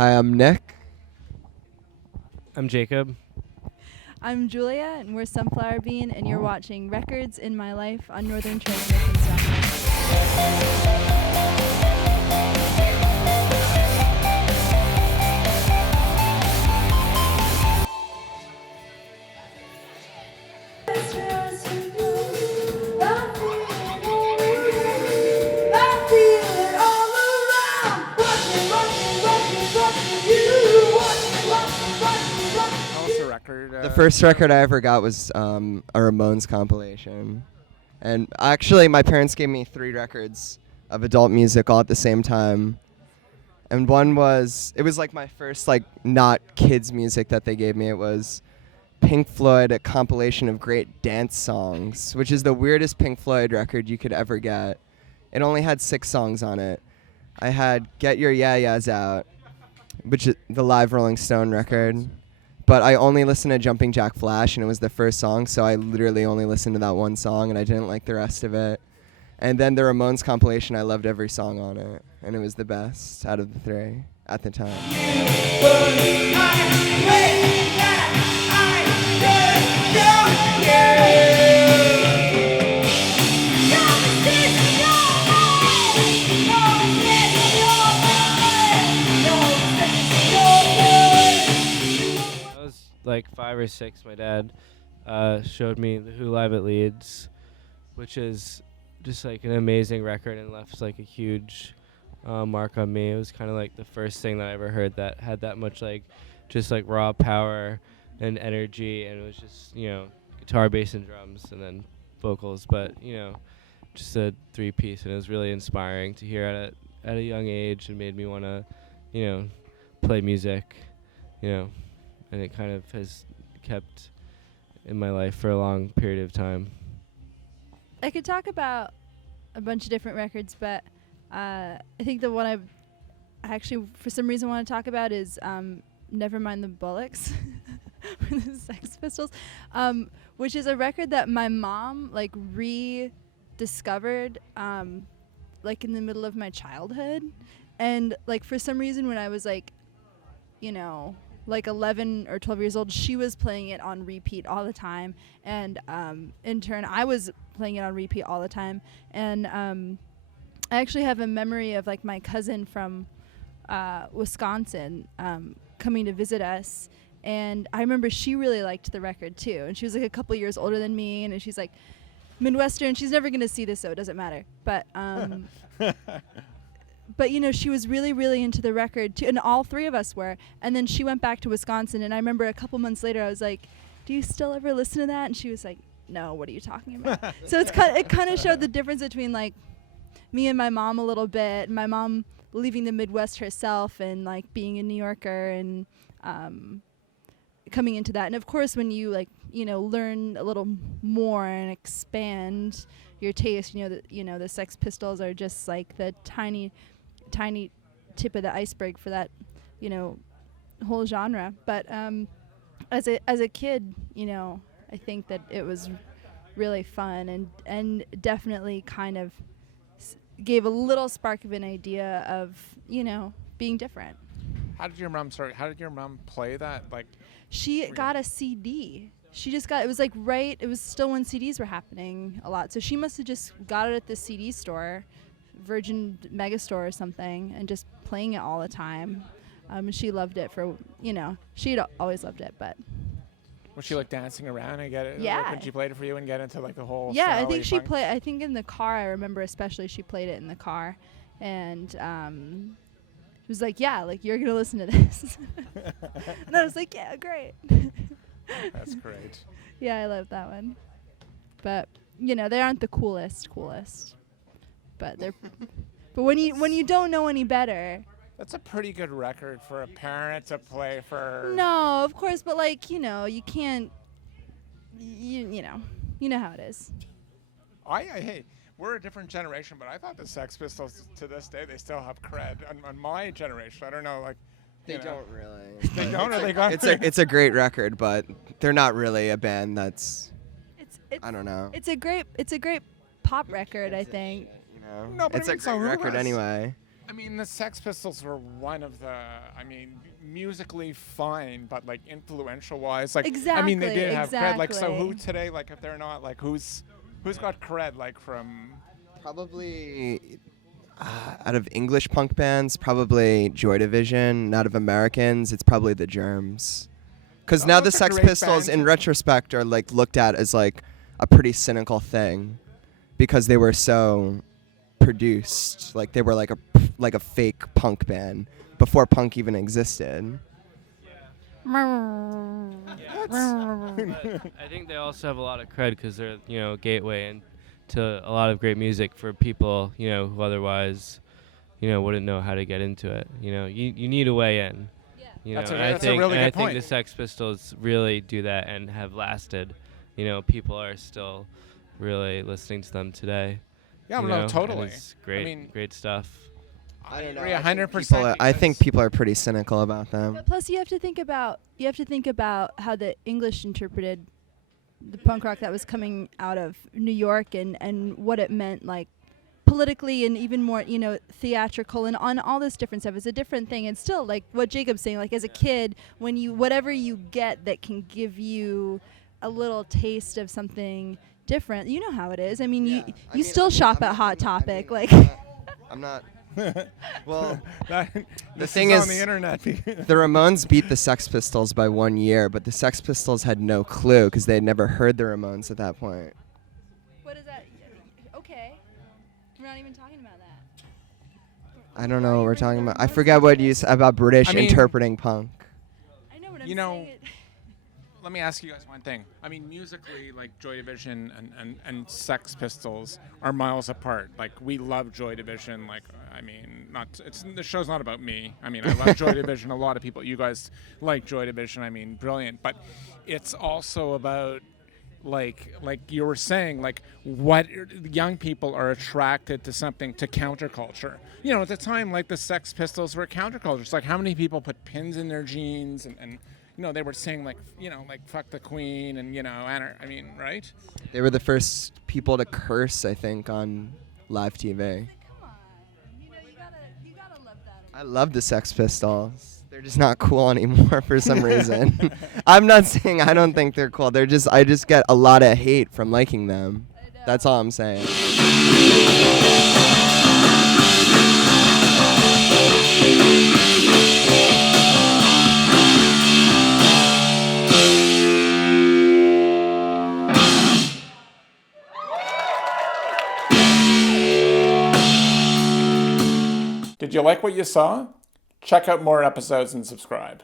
Hi, I'm Nick. I'm Jacob. I'm Julia, and we're Sunflower Bean, and you're watching Records in My Life on Northern Transmissions.com. The first record I ever got was a Ramones compilation. And actually, my parents gave me 3 records of adult music all at the same time. And one was, it was like my first, like, not kids music that they gave me. It was Pink Floyd, a compilation of great dance songs, which is the weirdest Pink Floyd record you could ever get. It only had 6 songs on it. I had Get Your Yeah-Yeahs Out, which is the live Rolling Stone record. But I only listened to Jumping Jack Flash, and it was the first song, so I literally only listened to that one song, and I didn't like the rest of it. And then the Ramones compilation, I loved every song on it, and it was the best out of the 3 at the time. Like 5 or 6, my dad showed me the Who Live at Leeds, which is just like an amazing record and left like a huge mark on me. It was kind of like the first thing that I ever heard that had that much like just like raw power and energy, and it was just, you know, guitar, bass, and drums, and then vocals, but, you know, just a 3-piece, and it was really inspiring to hear at a young age, and made me want to, you know, play music, you know. And it kind of has kept in my life for a long period of time. I could talk about a bunch of different records, but I think the one I actually, for some reason, want to talk about is Nevermind the Bullocks, the Sex Pistols, which is a record that my mom like rediscovered like in the middle of my childhood. And like for some reason when I was like, you know, like 11 or 12 years old, she was playing it on repeat all the time, and in turn I was playing it on repeat all the time. And I actually have a memory of like my cousin from Wisconsin coming to visit us, and I remember she really liked the record too, and she was like a couple years older than me, and she's like Midwestern. She's never gonna see this, so it doesn't matter, but but, you know, she was really, really into the record, too, and all 3 of us were. And then she went back to Wisconsin, and I remember a couple months later, I was like, do you still ever listen to that? And she was like, no, what are you talking about? So it kind of showed the difference between, like, me and my mom a little bit, my mom leaving the Midwest herself and, like, being a New Yorker and coming into that. And, of course, when you, like, you know, learn a little more and expand your taste, you know, the Sex Pistols are just, like, the tiny tip of the iceberg for that, you know, whole genre. But as a kid, you know, I think that it was really fun and definitely kind of gave a little spark of an idea of, you know, being different. How did your mom play that? Like, she got a CD. She just got, it was like it was still when CDs were happening a lot. So she must have just got it at the CD store, Virgin Megastore or something, and just playing it all the time. She loved it for, you know, she'd always loved it, but. Was she like dancing around and get it? Yeah. Like, when she played it for you and get into like the whole. Yeah, I think she played. I think in the car. I remember especially she played it in the car, and she was like, "Yeah, like you're gonna listen to this," and I was like, "Yeah, great." That's great. Yeah, I love that one. But you know, they aren't the coolest. But they're. But when you don't know any better. That's a pretty good record for a parent to play for. No, of course, but like, you know, you can't. You know how it is. Hey, we're a different generation, but I thought the Sex Pistols to this day they still have cred on my generation. I don't know, like. They don't really. They don't, or they got. It's a great record, but they're not really a band that's. I don't know. It's a great pop record, I think. You know? No, but it's a great record anyway. I mean, the Sex Pistols were one of the, I mean, musically fine, but like influential-wise, like I mean, they did have cred. Like, so who today, like, if they're not, like, who's got cred, like, from? Probably out of English punk bands, probably Joy Division. Out of Americans, it's probably the Germs. Because now the that's a Sex great Pistols, band. in retrospect, are like looked at as like a pretty cynical thing, because they were so produced. Like they were like a fake punk band before punk even existed. I think they also have a lot of cred because they're, gateway into a lot of great music for people, who otherwise, wouldn't know how to get into it. You need a way in. That's a I really good think point. the Sex Pistols really do that and have lasted. People are still really listening to them today. Yeah, you no, know, totally. and it's great, I mean, great stuff. I don't know. agree I think 100%. I think people are pretty cynical about them. But plus, you have to think about how the English interpreted the punk rock that was coming out of New York and what it meant, like politically and even more, theatrical and on all this different stuff. It's a different thing. And still, like what Jacob's saying, like as a kid, when whatever you get that can give you a little taste of something different, you know how it is. I mean, you still shop at Hot Topic, like. I'm not. Well, the thing is, on the internet. the Ramones beat the Sex Pistols by 1 year, but the Sex Pistols had no clue because they had never heard the Ramones at that point. What is that? Okay. We're not even talking about that. I don't know what we're talking about. I forget what you said about British interpreting punk. I know what I'm You know, saying. Let me ask you guys one thing. I mean, musically, like Joy Division and Sex Pistols are miles apart. Like, we love Joy Division. Like, I mean, the show's not about me. I mean, I love Joy Division. A lot of people, you guys like Joy Division. I mean, brilliant. But it's also about, like you were saying, like what young people are attracted to something, to counterculture. At the time, like the Sex Pistols were counterculture. It's like how many people put pins in their jeans and they were saying like fuck the Queen and I mean, right? They were the first people to curse, I think, on live TV. Come on. You gotta love that. I love the Sex Pistols. They're just not cool anymore for some reason. I'm not saying I don't think they're cool. I just get a lot of hate from liking them. That's all I'm saying. Did you like what you saw? Check out more episodes and subscribe.